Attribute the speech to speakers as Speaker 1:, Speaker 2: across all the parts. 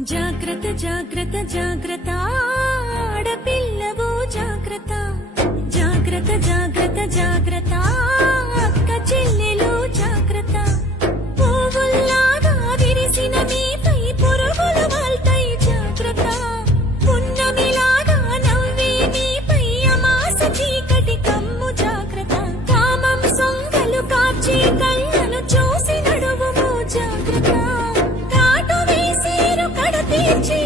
Speaker 1: జాగ్రత్త జాగ్రత్త జాగ్రత్త ఆడపిల్లవు జాగ్రత్త. జాగ్రత్త జాగ్రత్త జాగ్రత్త అక్క చెల్లెలు జాగ్రత్త. పువ్వుల్లాగా విరిసిన మీపై పురుగులు వాళ్తాయి జాగ్రత్త. పున్నమిలాగా నవ్వే మీపై అమాస చీకటి కమ్ము జాగ్రత్త. కామం సొంగలు కాచి కళ్ళను చూసి నడువు జాగ్రత్త. AMG!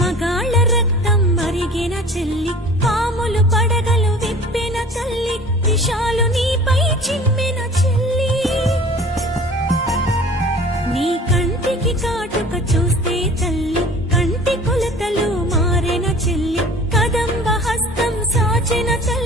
Speaker 1: మగాళ్ళ రక్తం మరిగిన చెల్లి పాములు పడగలు విప్పిన తల్లి విషాలు నీపై చిమ్మిన చెల్లి. నీ కంటికి కాటుక చూస్తే తల్లి కంటి కొలతలు మారిన చెల్లి కదంబ హస్తం సాచిన తల్లి.